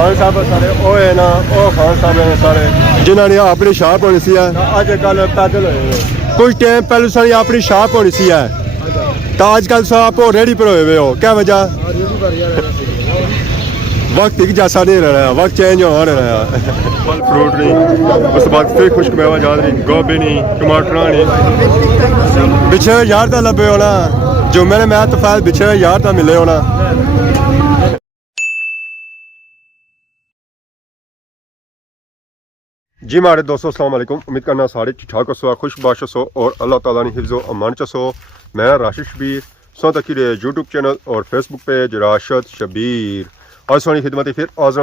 खान साहब सारे ओए ना ओ खान साहब ने सारे जिन्होंने अपनी शाप होनी सी अजकल पैदल होए कुछ टाइम पहले सारी अपनी शाप होनी सी तो अजकल सब आप रेडी पर होए हो क्या वजह वक्त एक जैसा नहीं रहा वक्त चेंज हो रहा फल फ्रूट नहीं उस बाद फिर खुश्क मेवा जाद नहीं गोभी नहीं टमाटर नहीं पिछले यार का लभे होना जो मैंने मैं तो फैल पिछले यार का मिले होना जी मारे दोस्तों अस्सलाम वालेकुम उम्मीद करना सारे ठीक ठाक हो खुशबाश हो और अल्लाह ताला ने हिफ्ज़ो अमान चसो मैं राशिद शबीर सौ तक यूट्यूब चैनल और फेसबुक पेज राशिद शबीर आज सोनी खिदमत फिर आज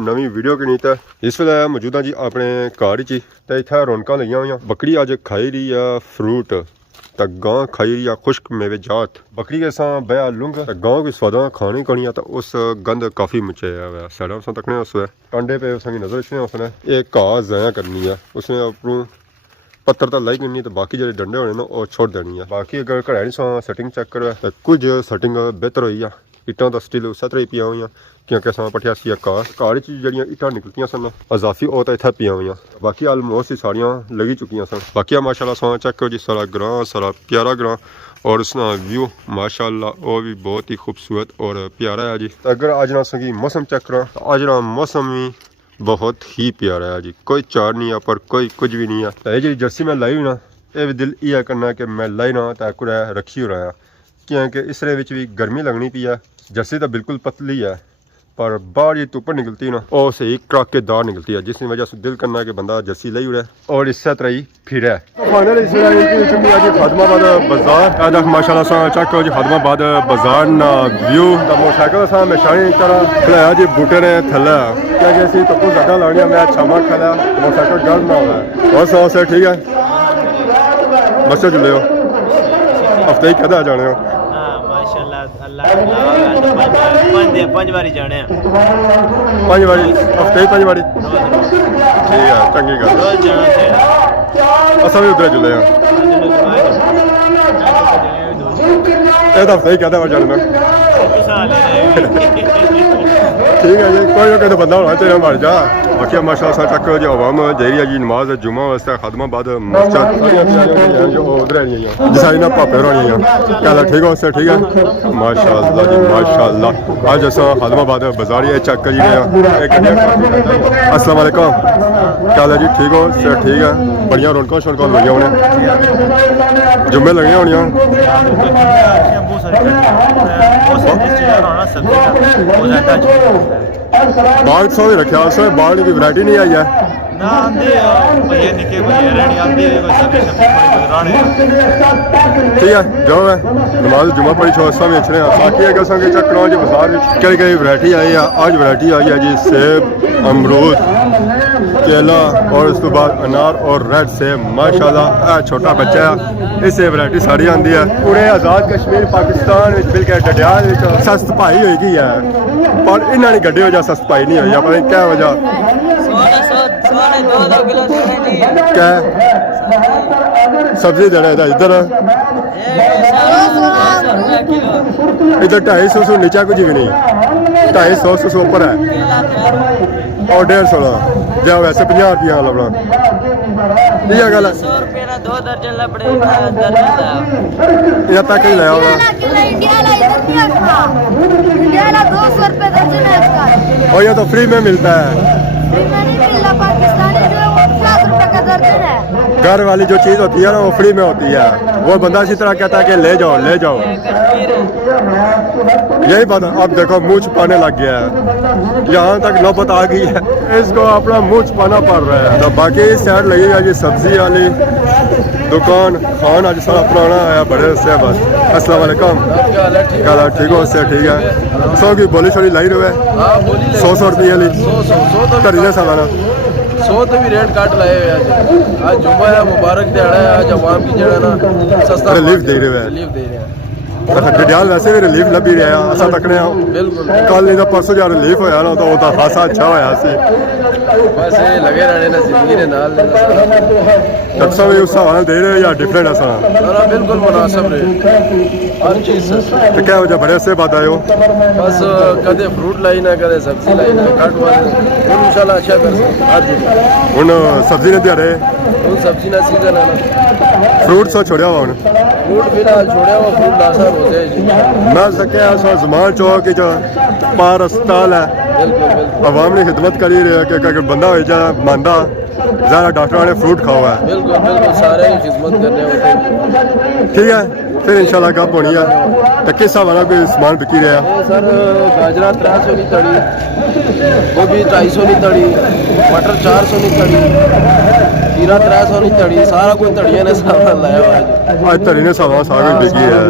नवी वीडियो की नीत है इस वे मौजूदा जी अपने घर च तो इतना रौनक लगी हुई बकरी अज खाई रही है फ्रूट तो गां खाई रही है खुश्क मेवे जात बकरी के साथ बया लुंग गांव की स्वादा खाने कनी तो उस गंद काफ़ी मचाया हुआ साढ़ा उस तकने उस टांडे पे उसकी नज़र रखने उसने एक घाह ज़ाया करनी है उसने अपनों पत्थर तो लाई करनी तो बाकी जो डंडे होने वो छोड़ देनी है बाकी अगर घर नहीं सैटिंग चेक करो तो कुछ सैटिंग बेहतर हुई है इट्टां तो स्टिल उस तरह ही पिया हुई क्योंकि अस पटिया सी घर जी इट्टां निकलती सन अजाफी वो तो इतना पिया हुई बाकी आलमोस्ट ही सारिया लगी चुकी सन बाकी माशाल्लाह सो चेक करो जी सारा ग्रां सारा प्यारा ग्रां और उसका व्यू माशाल्लाह वो भी बहुत ही खूबसूरत और प्यारा है जी अगर अज ना संगी मौसम चेक करो तो अज ना मौसम भी बहुत ही प्यारा है जी कोई चार नहीं है पर कोई कुछ भी नहीं है तो ये जी जर्सी मैं लाई हुई ना ये भी दिल यह करना कि मैं लाई ना तो कुछ रखी हो रहा है क्योंकि इसरे भी गर्मी लगनी पी है जर्सी तो बिल्कुल पतली है पर बाहर ये धुप निकलती ना और सही कड़ाकेदार निकलती है जिसकी वजह से दिल करना कि बंदा जर्सी ले उड़े और इस तरह ही फिर है खादमाबाद बाजार माशाल्लाह सा चेक करो जी खादमाबाद बाजार ना व्यू मोटरसाइकिल सा हमेशा तरह खलाया जी बूटे ने थले क्या जैसी तो कुछ ज़्यादा लानी मैं छमा खला मोटरसाइकिल गर्म ना हुआ और सौ से ठीक है मस्जिद जुले हो हफ्ते ही कहता जाने हो पांच बारी जाने पांच बारी हफ्ते ही पांच बारी ठीक है चंगी गल असा भी उधर जुले हैं हफ्ते ही कहता जाने ठीक है जी कोई कहते बंदा होना चाहिए मर जा बाकी माशाल्लाह चेक करो जी अवाम जहरी जी नमाज जुम्मा वास्ते खादमाबाद मस्जिद उधर जिसाई ना पापे रोनी क्या ठीक हो उससे ठीक है माशाल्लाह जी माशाल्लाह आज अस खादमाबाद बाजार चेक करी गए अस्सलाम वालेकुम क्या है जी ठीक हो उससे ठीक है बढ़िया रौनक शौनक लगी होने जुम्मे लगे होनी बाल सौ रखा उसमें बाल की वैरायटी नहीं आई है ठीक है जो है नमाज जुम्मा पढ़ी छो सब बेच रहे हैं बाकी अगर संगे चेक करो जी बाजार में कई कई वैरायटी आई है आज वैरायटी आई है जी सेब अमरूद केला और उस तो बाद अनार और रेड सेब माशाल्लाह छोटा बच्चा है इस वैरायटी सारी आती है पूरे आज़ाद कश्मीर पाकिस्तान बिल्कुल डडियाल सस्त भाई होगी है पर इन्होंने गड्ढे वजह सस्त भाई नहीं हुई पता नहीं क्या वजह क्या सब्जी देना इधर इधर 250 से नीचा कुछ भी नहीं 250 से ऊपर है और 150 जो वैसे 50 रुपया लभना ये गल यहाँ तक ही लाया होगा और ये तो फ्री में मिलता है घर वाली जो चीज़ होती है ना वो फ्री में होती है वो बंदा इसी तरह कहता है कि ले जाओ यही बात अब देखो मुँह छुपाने लग गया है यहाँ तक नौबत आ गई है इसको अपना मुँह छुपाना पड़ रहा है तो बाकी साइड लगी है जी सब्जी वाली दुकान खान आज सारा पुराना आया बड़े से बस अस्सलाम वालेकुम क्या ठीक हो उससे ठीक है सौ की बोली छोली लाई रहे 100 रुपये वाली करीने सालाना 100 तो भी रेट काट लाए आज जुम्मा है मुबारक दिहाड़ा है आज अवाम की जगह ना सस्ता रिलीफ दे रहे हैं ਡਿਡਿਆਲ ਵੈਸੇ ਵੀ ਰਿਲੀਫ ਲੱਭੀ ਰਿਹਾ ਅਸਾਂ ਤੱਕਨੇ ਆ बिल्कुल ਕੱਲ ਇਹਦਾ ਪਰਸੋਂ ਜਿਹਾ ਰਿਲੀਫ ਹੋਇਆ ਨਾ ਤਾਂ ਉਹਦਾ ਖਾਸਾ ਅੱਛਾ ਹੋਇਆ ਸੀ बस ये लगे रहने ना जिंदगी ने नाल ਟਕਸਾਂ ਵੀ ਉਸ ਹਿਸਾਬ ਨਾਲ ਦੇ ਰਹੇ ਜਾਂ ਡਿਫਰੈਂਟ ਅਸਾਂ ना बिल्कुल मुनासिब रहे हर चीज सस्ती ਤੇ ਕਿਹੋ ਜਿਹਾ ਬੜੇ ਸੇ ਬਾਤ ਆਇਓ बस कदे फ्रूट लाई ना कदे सब्जी लाई ना कट वाले इंशाल्लाह अच्छा कर सकते हर चीज ਹੁਣ ਸਬਜ਼ੀ ਨੇ ਦਿਹਾੜੇ ਹੁਣ सब्जी ना सीजन है ना ਫਰੂਟ ਸੋ ਛੋੜਿਆ ਵਾ ਹੁਣ फ्रूट फिलहाल छोड़ा हुआ फ्रूट लासा रोजे जी ਮੈਂ ਸਕਿਆ ਸੋ ਜ਼ਮਾਨ ਚੌਕ ਚ ਪਾਰ ਹਸਪਤਾਲ ਹੈ बिल्कुल बिल्कुल ਆਵਾਮ ਨੇ ਖਿਦਮਤ ਕਰੀ ਰਿਹਾ ਕਿ ਅਗਰ ਬੰਦਾ ਹੋਏ ਜਾਂ ਮੰਦਾ ज़्यादा डॉक्टरों ने फ्रूट खाओ है बिल्कुल बिल्कुल सारे की खिदमत करने होते हैं ठीक है फिर इंशाल्लाह गप होनी है तो किस हिसाब वाला कोई सामान बिकी रहा ये सर गाजरा 300 की तड़ी गोभी 250 की तड़ी मटर 400 की तड़ी खीरा 300 की तड़ी सारा कोई तड़िया ने सामान लाया हुआ है आज धरी ने सामान सारा कुछ बिकी है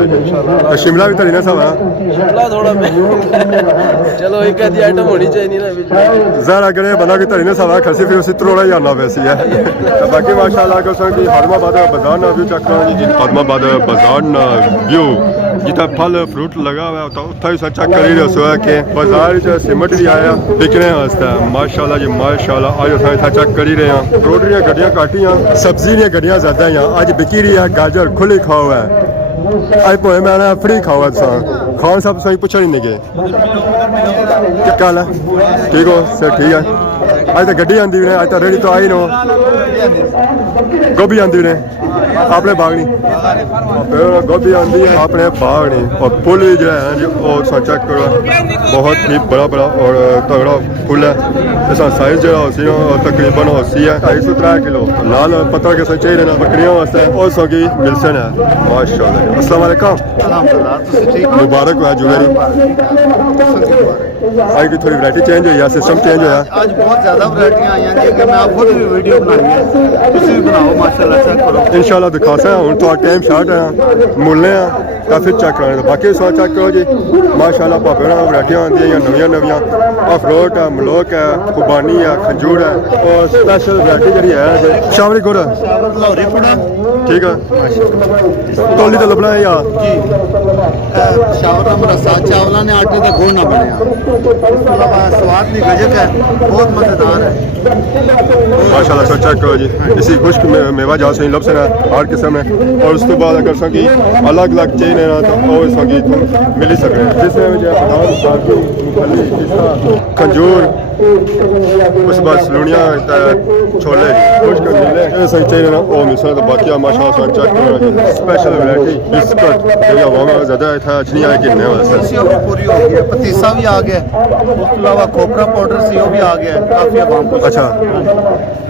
तो शिमला भी धरी ने सामान शिमला थोड़ा महंगा है। चलो एक आधी आइटम होनी चाहिए ना बीच में ज़रा अगर बंदा की धरी ने सामान खसी फिर उसी तरोड़ा जाना वैसी है तो बाकी माशाल्लाह को की हरमाबाद बाजार ना व्यू चेक करो जी हरमाबाद बाजार ना व्यू जितना फल फ्रूट लगा हुआ है उत्था ही चेक करी रहे सो है कि बाजार च सीमेंट भी आया बिकने वास्ते माशाल्लाह जी माशाल्लाह आज असां इत्थे चेक करी रहे हैं फ्रूट दी गड्डियां काटियां सब्जी दी गड्डियां ज़्यादा हैं आज बिकी रही है गाजर खुली खाओ है आज भावें मैं ना फ्री खाओ तुसां खान साहब तुसां पुछा नहीं लगे क्या हाल है ठीक हो सर ठीक है आज तो गड्डी आंदी ने आज तो रेडी तो आई नो गोभी आंदी ने अपने बागनी फिर गोभी आंदी है अपने बागनी और पुल भी जो है जी और चेक करो बहुत ही बड़ा बड़ा और तगड़ा पुल है इसका साइज जो है तकरीबन होती है 250 किलो लाल पत्थर के सच्चे रहना बकरियों वास्ते और सौगी मिल्सन है माशाल्लाह अस्सलाम वालेकुम मुबारक हो जुमेरी आज की थोड़ी वैरायटी चेंज हुई है सिस्टम चेंज होया आज बहुत ज़्यादा वैरायटियां आई हैं कि मैं आप खुद भी वीडियो बनानी है तुम भी बनाओ माशाल्लाह चेक करो इंशाल्लाह दिखासा हूँ तो टाइम शार्ट है मुलने तो फिर चेक कराने बाकी सो चेक करो जी माशाल्लाह भापे वैरायटियां आंदी हैं नवियां नवियां अखरोट है मलोक है खुबानी है खजूर है और स्पेशल वैरायटी जी है शावरी गुड़ लाहौरी पड़ा ठीक है तोली तो लभना है या शावर हमारा साथ चावला ने आटे का गोल ना बने इसके अलावा स्वाद भी गजब है बहुत मज़ेदार है माशाल्लाह सो चेक करो जी इसी खुश्क मेवा जा सही लब से हर किस्म है और उस तो बाद अगर सकी अलग अलग चाहिए ना तो वो सकी तुम मिल ही सके जिसमें जो बादाम काजू मूंगफली पिस्ता खजूर उस बाद सलूनियाँ छोले खुश्क नीले ये सही चाहिए ना वो मिसल तो बाकी माशाल्लाह सो चेक करो जी स्पेशल वैरायटी बिस्कुट जो आवाम ज़्यादा था अच्छी है गिनने वास्ते सेव भी पूरी हो गई है पतीसा भी आ गया उसके अलावा खोपरा पाउडर सी भी आ गया काफ़ी आवाम को अच्छा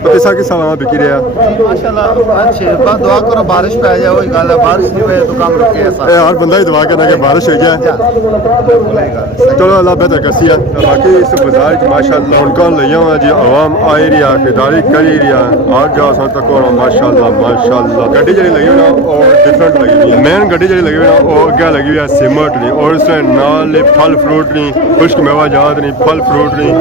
पतीसा की सामान बिकी रहा माशाल्लाह अच्छे बस दुआ करो बारिश पै जाए वही गल है बारिश की वजह तो काम रुके है सारा हर बंदा ही दुआ करना कि बारिश हो गया चलो अल्लाह बेहतर कसी है बाकी इस बाजार की माशाल्लाह उनका लिया हुआ जी आवाम आई रहा खरीदारी करी रहा आज जाओ सन तक होना माशाल्लाह माशाल्लाह गड्डी जी लगी हुई ना और डिफरेंट लगी हुई है मेन गड्डी जी लगी हुई ना वो अगे लगी हुई है सीमेंट नहीं और उससे नाल फल फ्रूट नहीं खुश्क मेवा जात नहीं फल फ्रूट नहीं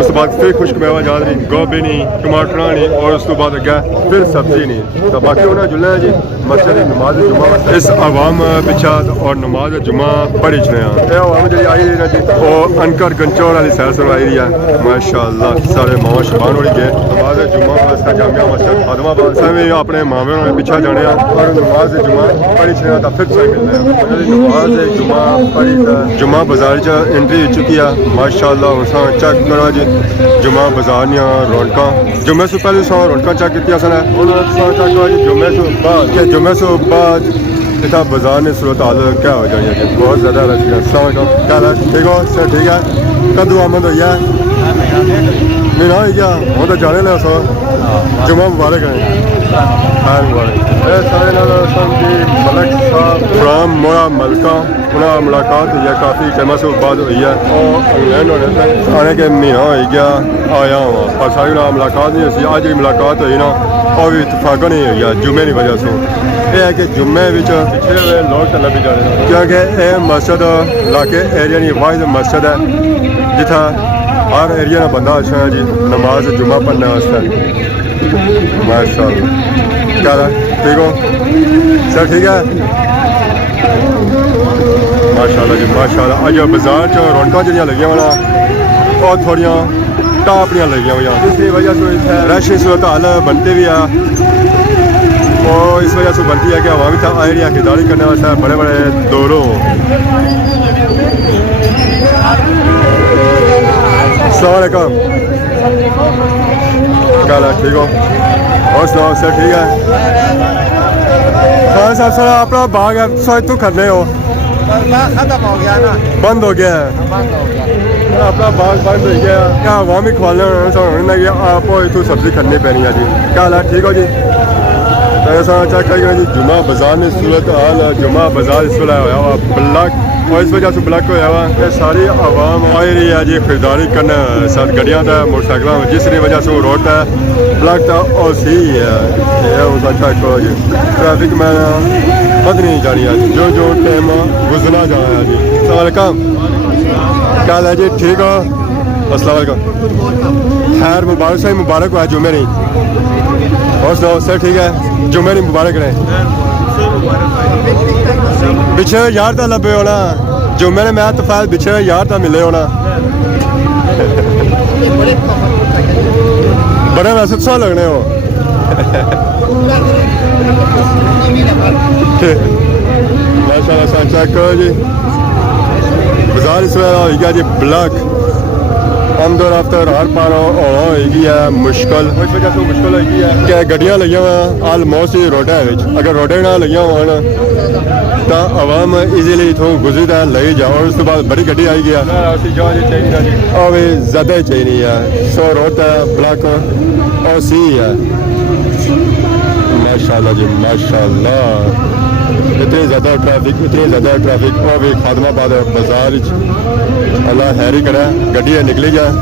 उस बाद फिर खुश्क मेवा जात नहीं गोभी नहीं टमाटर नहीं और उस तो बाद अगे फिर सब्जी नहीं तो बाकी उन्हें जुलना है जी मस्जिद नमाज जुमा इस आवाम पिछा और नमाज जुमा पढ़ी चने ये आवाम जी आई रही ना जी वो अनकर गंचौर वाली सैर सुनवाई रही है माशाल्लाह सारे मावा शबान हो गए नमाज जुमा वास्ते जामिया मस्जिद आदमाबाद सभी अपने मावे ने पिछा जाने और नमाज जुमा पढ़ी चने तो फिर से मिलने नमाज जुमा पढ़ी जुमा बाजार च एंट्री हो चुकी है माशाल्लाह उसा चेक करो जी जुमा बाजार निया रौनक जुमे से पहले सौ रौनक चेक की चेक करो जी जुमे से बाद इतना बाजार ने सूरत हाल क्या हो जाए जी बहुत ज़्यादा रश है क्या है ठीक हो सर ठीक है कदू आमद हुई है महीना हो गया वो तो जाने लगा सो जुमा मुबारक है मलक साहब फ्राम मोरा मलका उन्हें मुलाकात हुई है काफ़ी टाइम से बाद हुई है और इंग्लैंड होने तक आने के महीना हो गया आया हुआ पर सारी मुलाकात नहीं हुई अज भी मुलाकात हुई ना और भी इतफाक नहीं हुई है जुम्मे की वजह से यह है कि जुम्मे पिछले हुए लोग चलना भी जाने क्योंकि यह मस्जिद इलाके एरिया की वाहिद मस्जिद है जिथा हर एरिया का बंदा अच्छा है जी नमाज जुम्मा पढ़ने वास्ते माशाल्लाह क्या ठीक हो सर ठीक है माशाल्लाह जी माशाल्लाह। अज बाजार च रौनक जड़ियाँ लगियां होना और थोड़ियाँ टापड़ियाँ लगियां हुई, जिसकी वजह से इतने रश सूरत हाल बनती भी है और इस वजह से बनती है कि वहाँ भी था आई रही खरीदारी करने वास्ते बड़े बड़े दौरों। अस्सलाम वालेकुम, क्या हाल है, ठीक हो? और सुनाओ, सब ठीक है? खान साहब सर अपना बाग है, सो तू करने हो खत्म हो गया ना, बंद हो गया है, बंद हो गया। अपना बाग बंद हो गया क्या? वहाँ भी खवाने लगे आप इतू सब्जी खरनी पैनी है जी। क्या हाल है, ठीक हो जी? ऐसा चेक करेंगे जी जुमा बाजार में सूरत हाल, जुमा बाजार इस वेला होया हुआ ब्लॉक और इस वजह से ब्लॉक होया हुआ ये सारी आवाम आई रही है जी खरीदारी करने साथ गड्डियाँ था मोटरसाइकिल में, जिसकी वजह से वो रोड है ब्लॉक था और सी है उसका चेक करो जी। ट्रैफिक में बंद नहीं जानी है जो जो टाइम गुजरना जा रहा है जी। अस्सलाम वालेकुम, क्या हाल है जी, ठीक हो? अस्सलाम वालेकुम, खैर मुबारक साहब, मुबारक हुआ जुमे नहीं, और सुनाओ सर ठीक है? जुमे नहीं मुबारक रहे, पिछले यार तो लभे होना जुमे ने मैं तो फायद पिछले यार तो मिले होना बड़े वैसे सौ लगने हो माशाल्लाह सर चेक करो जी बाजार इस वेला हो गया जी ब्लॉक आमदो रफ्त हर पार होगी है मुश्किल, इस वजह से मुश्किल होगी है कि गड्डियाँ लगियां हुआ आलमोस्ट ही रोडा है, अगर रोडे ना लगियां हो तो आवाम ईजीली इतों गुजरता है लगी जाओ और उस बाद बड़ी गड्डी आई गया और भी ज़्यादा ही चाहिए है सो रोड है ब्लॉक और सी है। माशाल्लाह जी माशाल्लाह, इतनी ज़्यादा ट्रैफिक और भी खादमाबाद बाजार अल्लाह हैरी करे गड्डी निकली जाए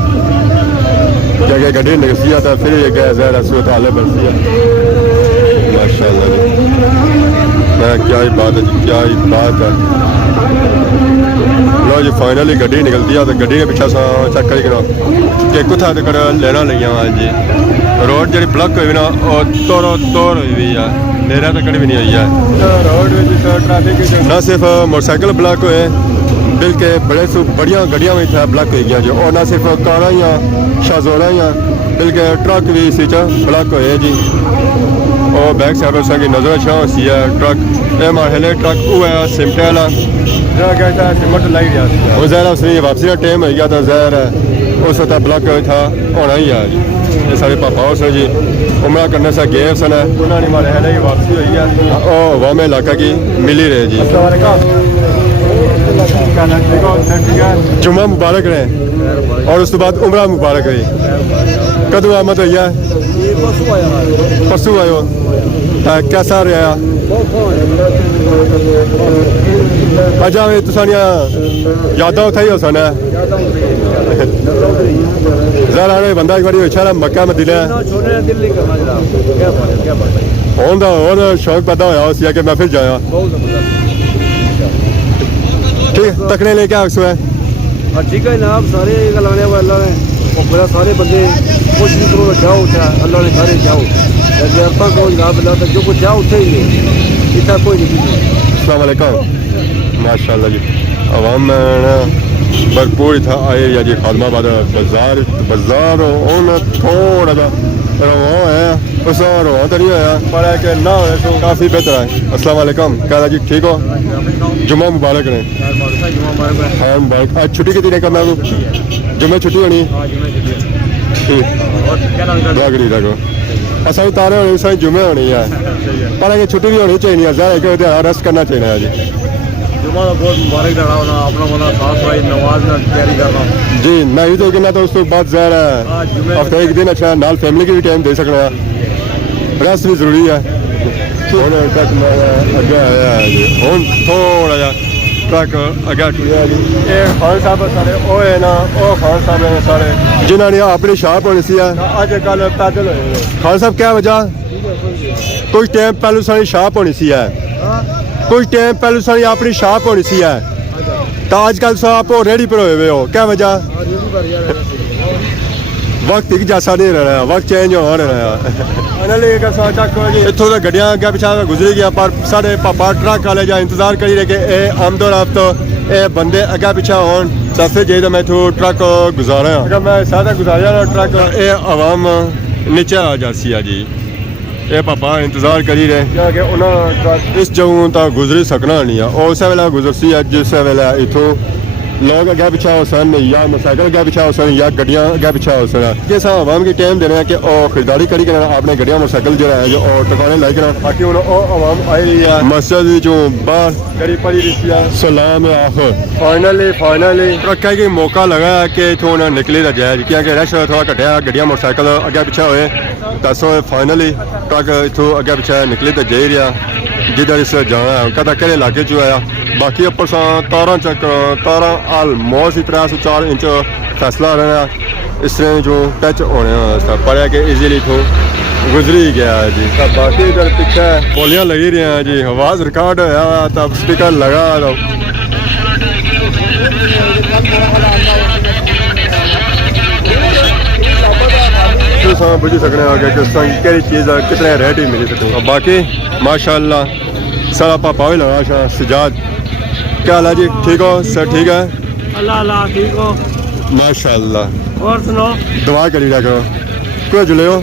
क्या क्या गड्डी निकलती है तो फिर ये क्या ज़्यादा सूरत हाल बनती है। माशाल्लाह जी मैं क्या ही बात है जी, क्या ही बात है। लो जी फाइनली गड्डी निकलती है तो गड्डी के पीछे चेक करी करो कि कुछ हद कर लेना लगिया हुआ जी रोड जी ब्लॉक हुई ना और तोड़ हुई है मेरा तक भी नहीं हुई है रोड ट्रैफिक ना सिर्फ मोटरसाइकिल ब्लॉक हुए बल्कि बड़िया गड्डियाँ भी था ब्लॉक हो गया जो और ना सिर्फ कारा ही शाहजोरा ही बल्कि ट्रक भी इसी ब्लॉक हुए जी और बैक साइड पर की नजर शाह सी है ट्रक मारे ट्रक वो है सिमटे वाला सिमट लाई रहा वो जहर उसने वापसी का टाइम हो गया तो जहर उस वक्त ब्लॉक था होना ही है ये सारे पापा और जी उमरा करने से गए सन उन्होंने मारे है वापसी हुई है और वाम इलाका की मिली रहे जी। जुम्मा मुबारक रहे और उस बाद उमरा मुबारक रही कदों आमद हुई है परसों आयो कैसा रहा अजा तुसानिया यादा उठाई हो सन जरा बंदा एक बार अच्छा मक्का मदीना और शौक पैदा होया उस कि मैं फिर जाया ठीक है तकने लेके आसो है ठीक है जनाब सारे गलाने अल्लाह ने मेरा सारे बंदे कोशिश करो जाओ उठा अल्लाह ने सारे जाओ जरता को जनाब अल्लाह तक जो कुछ जाओ उठे ही नहीं इतना कोई नहीं। अस्सलाम वालेकुम माशाल्लाह जी आवाम में भरपूर था आए या जी खादमाबाद बाजार थोड़ा सा रवा है उस रवा तो नहीं होया पर है कि ना हो तो काफ़ी बेहतर है। अस्सलाम वालेकुम क्या जी ठीक हो? जुम्मा मुबारक रहे। हाँ मुबारक आज छुट्टी कितनी करना जुम्मे छुट्टी होनी ठीक रागड़ी रखो ऐसा भी तारे होने सारी जुम्मे होनी है पर है कि छुट्टी भी होनी चाहिए ज़्यादा रेस्ट करना चाहिए जी। जुम्मा तो बहुत मुबारक रहा होना अपना बना साफ सफाई नमाज में तैयारी करना जी मैं भी तो कहना तो उस बाद ज़्यादा हफ्ते एक दिन अच्छा नाल फैमिली की भी टाइम दे सकना रेस्ट भी जरूरी है। अगे आया जी हूँ थोड़ा जा ट्रक अगे टुरिया जी ये खान साहब सारे वो है ना वो खान साहब ने सारे जिन्होंने अपनी शाप होनी सी अज कल पैदल होए खान साहब क्या वजह कुछ टाइम पहलू सारी शाप होनी सी कुछ टाइम पहलू सारी अपनी शाप होनी सी तो अजकल सब आप रेडी पर होए हुए हो क्या वजह वक्त एक जैसा नहीं रहा वक्त चेंज हो रहा इतों तो गड्डियां अगे पिछा गुजरी गया पर साढ़े पापा ट्रक वाले जा इंतजार करी रहे कि आमदो रफ्त ਇਹ ਬੰਦੇ ਅੱਗੇ ਪਿੱਛੇ ਹੋਣ ਤਾਂ ਫਿਰ ਜੇ ਮੈਂ ਇਥੋਂ ਟਰੱਕ ਗੁਜ਼ਾਰਾਂ ਅਗਰ ਮੈਂ ਸਾਦਾ ਗੁਜ਼ਾਰਿਆ ਨਾ ਟਰੱਕ ਇਹ ਆਵਾਮ ਨੀਚੇ ਆ ਜਾਸੀ ਆ ਜੀ ਇਹ ਪਾਪਾ ਇੰਤਜ਼ਾਰ ਕਰੀ ਰਹੇ ਕਿਉਂਕਿ ਉਹਨਾਂ ਟਰੱਕ ਇਸ ਜਗ੍ਹਾ ਤਾਂ ਗੁਜ਼ਰ ਸਕਣਾ ਨਹੀਂ ਆ ਉਹ ਉਸੇ ਵੇਲੇ ਗੁਜ਼ਰਸੀ ਅੱਜ ਜਿਸ ਵੇਲੇ ਇਥੋਂ लोग अगे पिछा हो सन या मोटरसाइकिल अगे पिछा हो सन या गड्डियां अगे पिछा हो सन जिस आवाम की टाइम देना है कि खरीदारी करी करना अपने गड्डियां मोटरसाइकिल जो है जो टकाने लाई करना बाकी हूँ आवाम आई है मस्जिद जो बाहर करी पड़ी रही सलाम आखिर फाइनली ट्रक की मौका लगा कि इतों निकली तो जाए क्योंकि रश थोड़ा घटिया गड्डियां मोटरसाइकिल अगे पिछा होए दसो फाइनली ट्रक इतों अगे पिछा निकली तो जा रहा जिधर इस जाना है कहता कि इलाके चो आया बाकी उपर तारा चक तारा ऑलमोस्ट 304 इंच फैसला रहा इस तरह जो टच होने पर है कि इजीली तो गुजरी गया है जी बाकी इधर पीछे बोलियां लगी रही हैं जी आवाज़ रिकॉर्ड होया तब स्पीकर लगा तो बुझी सकने कि चीज़ कितने रेट ही मिली सकते बाकी माशाल्लाह सारा पापा भी लगा शाह सजाद क्या हाल है जी ठीक हो सर ठीक है अल्लाह ठीक हो माशाल्लाह और सुनाओ दुआ करी रहा करो क्यों जुले हो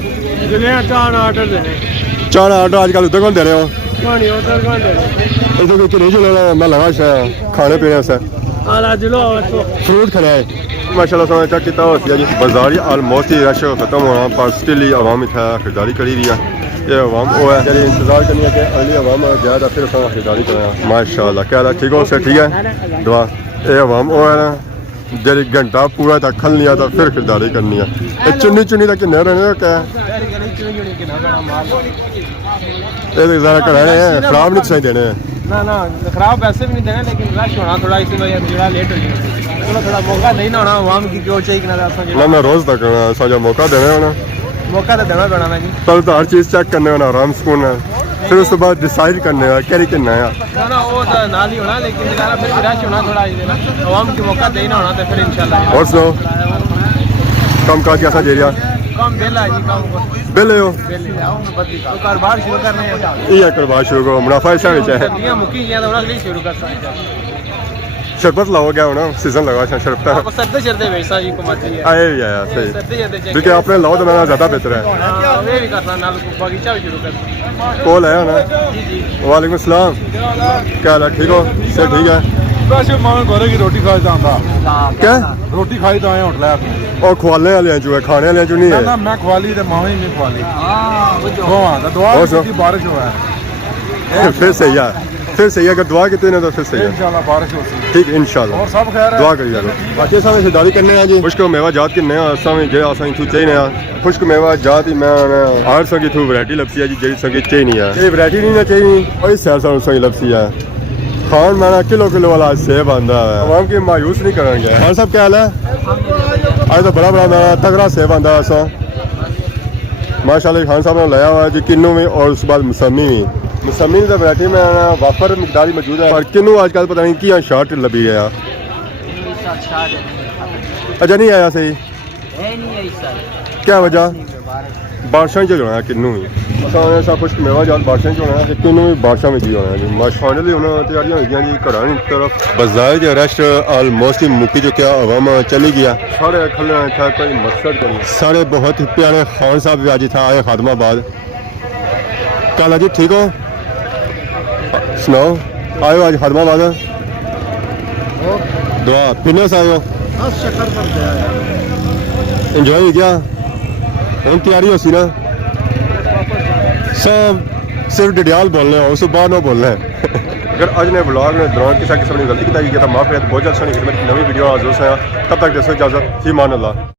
चार ऑर्डर देने चार ऑर्डर आजकल उधर कौन दे रहे हो कहानी उधर कौन दे रहे इधर कुछ नहीं जुले मैं लगा शाह खाने पीने से आला जुलो तो फ्रूट खराए माशाल्लाह से चेक किया हो जी बाजार ही ऑलमोस्ट ही रश खत्म होना पर स्टिल ही आवाम इतना खरीदारी करी रही है ये आवाम वो है चलिए इंतजार करनी है कि अगली आवाम ज़्यादा फिर खरीदारी करें माशाल्लाह क्या हाल है ठीक हो सर ठीक है दुआ ये आवाम वो है ना जरी घंटा पूरा तक खल लिया था फिर खरीदारी करनी है चुन्नी चुन्नी तक किन्ने रहने क्या ये ज़रा कराने हैं खराब नहीं सही देने हैं ना खराब वैसे भी नहीं देना लेकिन रश होना थोड़ा इसी वजह से लेट हो जाएगा थोड़ा मौका नहीं ना होना आवाम की क्यों चाहिए ना मैं रोज़ तक साझा मौका देने होना मौका तो देना पैना मैं जी पहले तो हर चीज़ चेक करने होना आराम सुकून है फिर उसके बाद डिसाइड करने का क्या किन्ना है ना वो तो नाल ही होना लेकिन फिर भी रश होना थोड़ा इधर ना आवाम की मौका देना होना तो फिर इंशाल्लाह और सुनो कम काज कैसा दे रहा कम बेला जी कम बिल हो तो कारोबार शुरू करने हैं ये कारोबार शुरू करो मुनाफा ऐसा है सर्दियां मुकी गई तो अगली शुरू कर सकते हैं शरबत लाओ क्या होना सीजन लगा शरबत आपको सर्दे शर्दे वैसा जी को मत है आए भी आया सही सर्दे शर्दे क्योंकि आपने लाओ तो मेरा ज़्यादा बेहतर है हां वे भी करना नाल बगीचा भी शुरू करना कॉल है ना जी जी वालेकुम अस्सलाम क्या हाल है ठीक हो सर ठीक है वैसे मां घरे की रोटी खाई जाता क्या रोटी खाई तो आए होटल और खवाने वाले जो है खाने वाले जो नहीं है मैं खवाली तो मां ही नहीं खवाली हां दुआ की बारिश हुआ है फिर सही है फिर सही है अगर दुआ की ना तो फिर सही है इंशाल्लाह बारिश होती ठीक इंशाल्लाह और सब खैर है दुआ करी जाओ बाकी समय खरीदारी करने हैं जी खुश्क मेवा जात के नया समय जे आसानी तू चाहिए नया खुश्क मेवा जात ही मैं हर संगी तू वैरायटी लपसी है जी जेडी संगी चाहिए नहीं है ये वैरायटी नहीं ना चाहिए और इस सैर संगी लपसी है खान मैंने किलो वाला सेब आंदा है आवाम की मायूस नहीं करेंगे हाँ सब क्या हाल है आज तो बड़ा बड़ा तगड़ा सेब आंदा है ऐसा माशाल्लाह खान साहब ने लाया हुआ है जी किन्नू में और उसके बाद मौसमी की वैरायटी में वाफर मिकदारी मौजूद है पर किन्नू आजकल पता नहीं क्या शॉर्ट लभी है यार अच्छा नहीं आया सही क्या वजह बारिशा च होना किन्नू ही असां सब कुछ मेवा जात बारिशा च होना किन्नू भी बारिशा में जी होना जी फाइनली हूँ तैयारियां हो गई जी घर की तरफ बाजार जो रश ऑलमोस्ट ही मुक्की चुकिया आवाम चली गया सारे खले था कोई मकसद सारे बहुत ही प्यारे खान साहब भी आज था आए खादमाबाद क्या जी ठीक हो सुनाओ आयो आज खादमाबाद दुआ पीने से आयो इंजॉय किया हम तैयारी हो सी ना सब सिर्फ डिडियाल बोलने हो उसको बाहर ना बोलना है अगर अज ने ब्लॉग ने दौरान किसी किस्म की गलती की तो माफ़ है बहुत जल्द सोनी खिदमत नवी वीडियो हाजिर होया तब तक दसो इजाजत फी मान अल्लाह।